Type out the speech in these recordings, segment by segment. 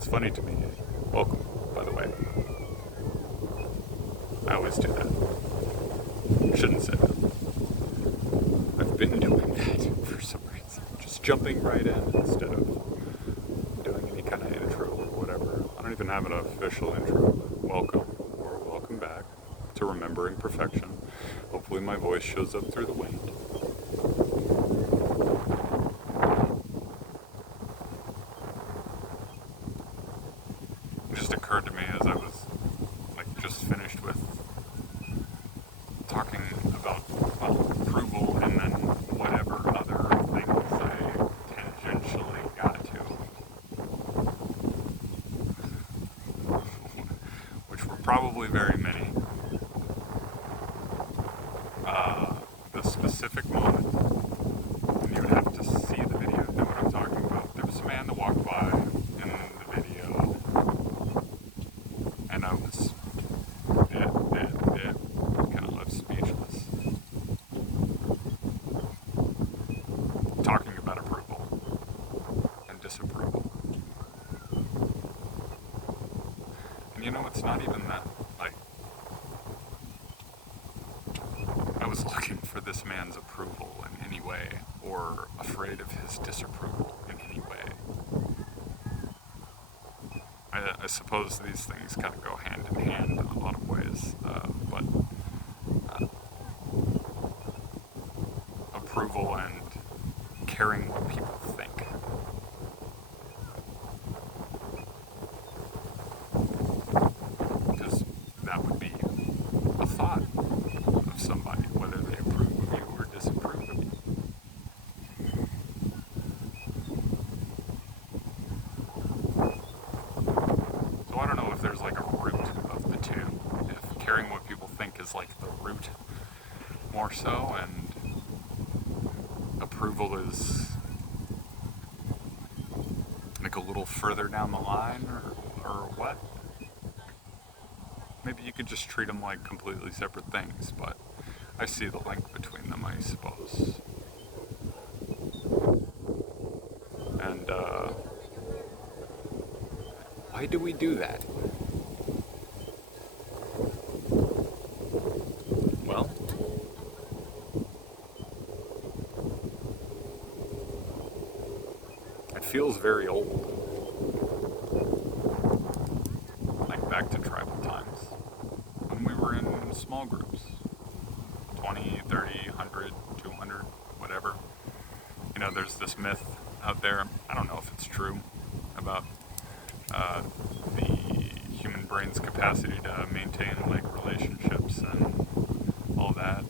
It's funny to me. Welcome, by the way. I always do that. Shouldn't say that. I've been doing that for some reason. Just jumping right in instead of doing any kind of intro or whatever. I don't even have an official intro, but welcome or welcome back to Remembering Perfection. Hopefully my voice shows up through the wind. It just occurred to me as I was just finished with talking about approval and then whatever other things I tangentially got to, which were probably very many. The specific moment, and you would have to see the video to know what I'm talking about. There was a man that walked by in the video, and I was kind of left speechless. Talking about approval and disapproval. And it's not even that, I was looking for this man's approval in any way, or afraid of his disapproval in any way. I suppose these things kind of go hand in hand in a lot of ways, but approval and caring what people think. Because that would be a thought of somebody, whether they approve of you or disapprove of you. So I don't know if there's a root of the two. If caring what people think is the root more so, and approval is a little further down the line, or what? Maybe you could just treat them like completely separate things, but I see the link between them, I suppose. And, why do we do that? Well, it feels very old. Back to tribal times, when we were in small groups, 20, 30, 100, 200, whatever. There's this myth out there, I don't know if it's true, about the human brain's capacity to maintain relationships and all that.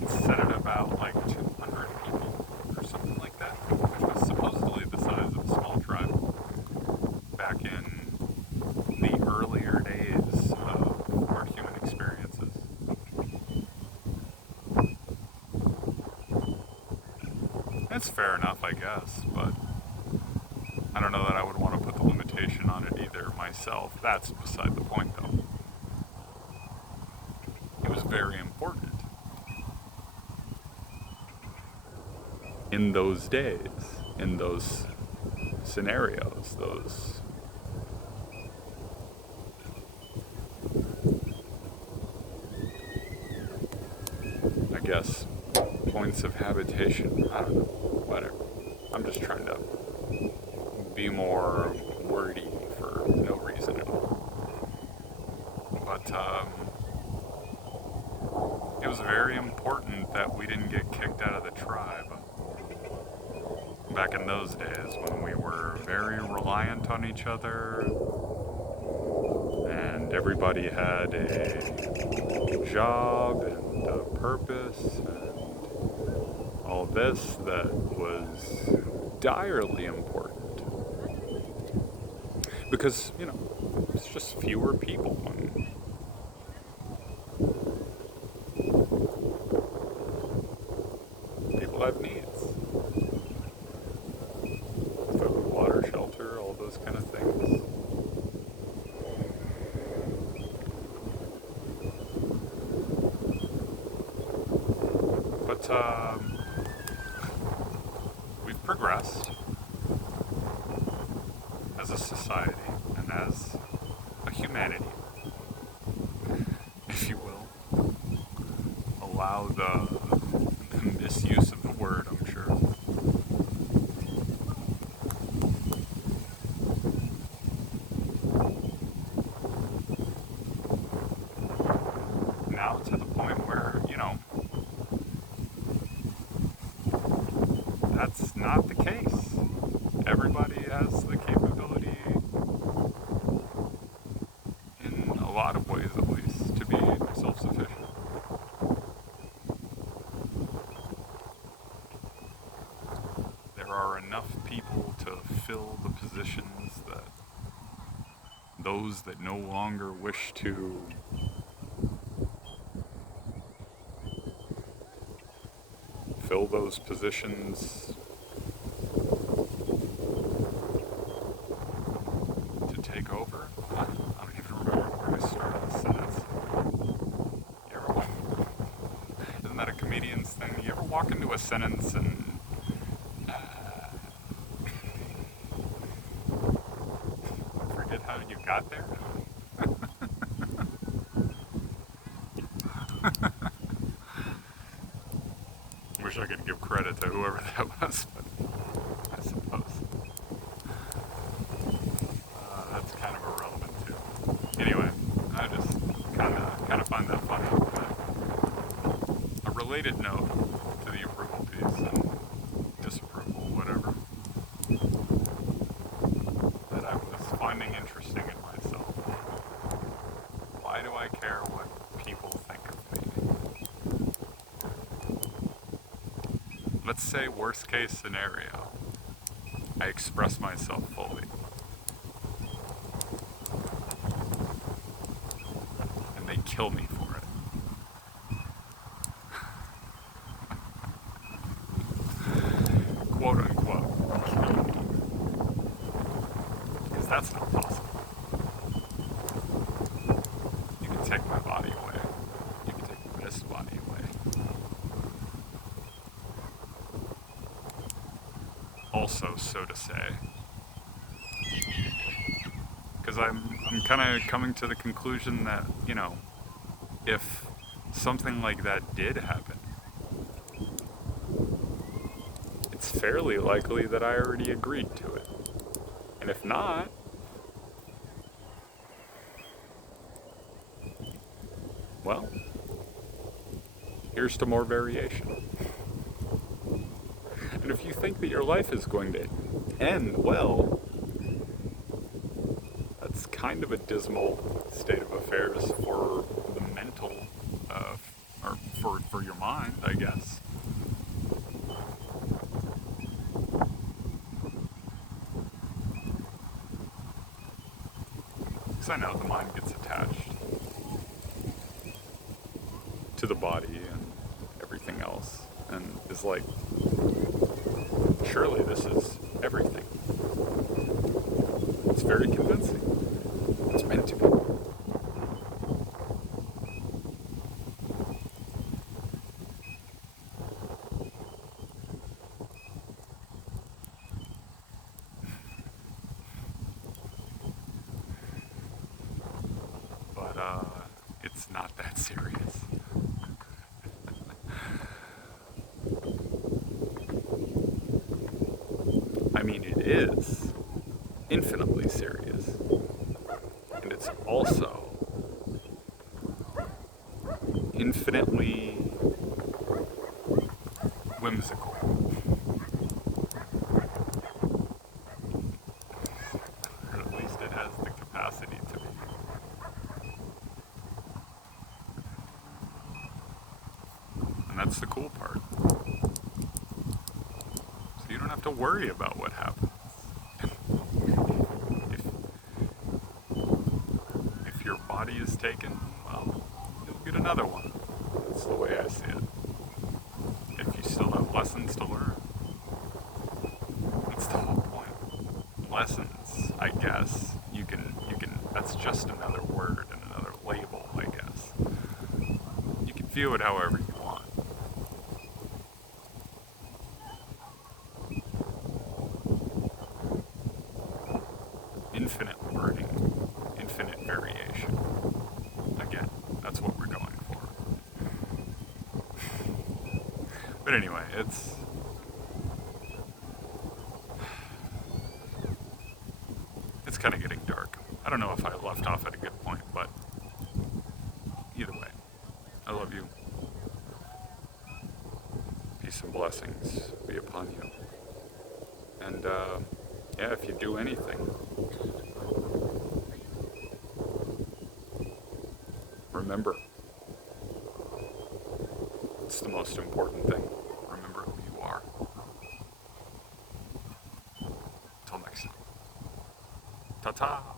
It said it about 200 people or something like that, which was supposedly the size of a small tribe back in the earlier days of our human experiences. It's fair enough, I guess, but I don't know that I would want to put the limitation on it either myself. That's beside the point, though. It was very important in those days, in those scenarios, those points of habitation. I don't know, whatever. I'm just trying to be more wordy for no reason at all. But it was very important that we didn't get kicked out of the tribe back in those days, when we were very reliant on each other and everybody had a job and a purpose and all this that was direly important. Because, it's just fewer people and people have needs. Food, water, shelter, all those kind of things. But, we've progressed as a society and as a humanity, if you will, allow the misuse of the word, I'm sure. Now to the point where, that's not the case. Everybody has the capability, in a lot of ways at least, to be self-sufficient. There are enough people to fill the positions that those that no longer wish to fill those positions to take over. I don't even remember where I started the sentence. Isn't that a comedian's thing? You ever walk into a sentence and forget how you got there? Wish I could give credit to whoever that was, but I suppose that's kind of irrelevant too. Anyway, I just kind of find that funny. But a related note to the approval piece and disapproval, whatever, that I was finding interesting in myself. Why do I care what people think of me? Let's say worst case scenario, I express myself fully. And they kill me for it. Quote unquote, kill me. Because that's not possible. You can take my body away. You can take this body away. Also, so to say, because I'm kind of coming to the conclusion that, if something like that did happen, it's fairly likely that I already agreed to it. And if not, well, here's to more variation. And if you think that your life is going to end well, that's kind of a dismal state of affairs for the mental, or for your mind, I guess. Because I know the mind gets attached to the body and everything else, and is like, surely this is everything. It's very convincing. It's meant to be. But, it's not that serious. I mean, it is infinitely serious. And it's also infinitely whimsical. Or at least it has the capacity to be. And that's the cool part. So you don't have to worry about what happens. If your body is taken, well, you'll get another one. That's the way I see it. If you still have lessons to learn, that's the whole point. Lessons, I guess, you can, that's just another word and another label, I guess. You can view it however you want. infinite learning, infinite variation. Again, that's what we're going for. But anyway, it's kind of getting dark. I don't know if I left off at a good point, but either way, I love you. Peace and blessings be upon you. And yeah, if you do anything, remember, it's the most important thing. Remember who you are. Till next time. Ta-ta!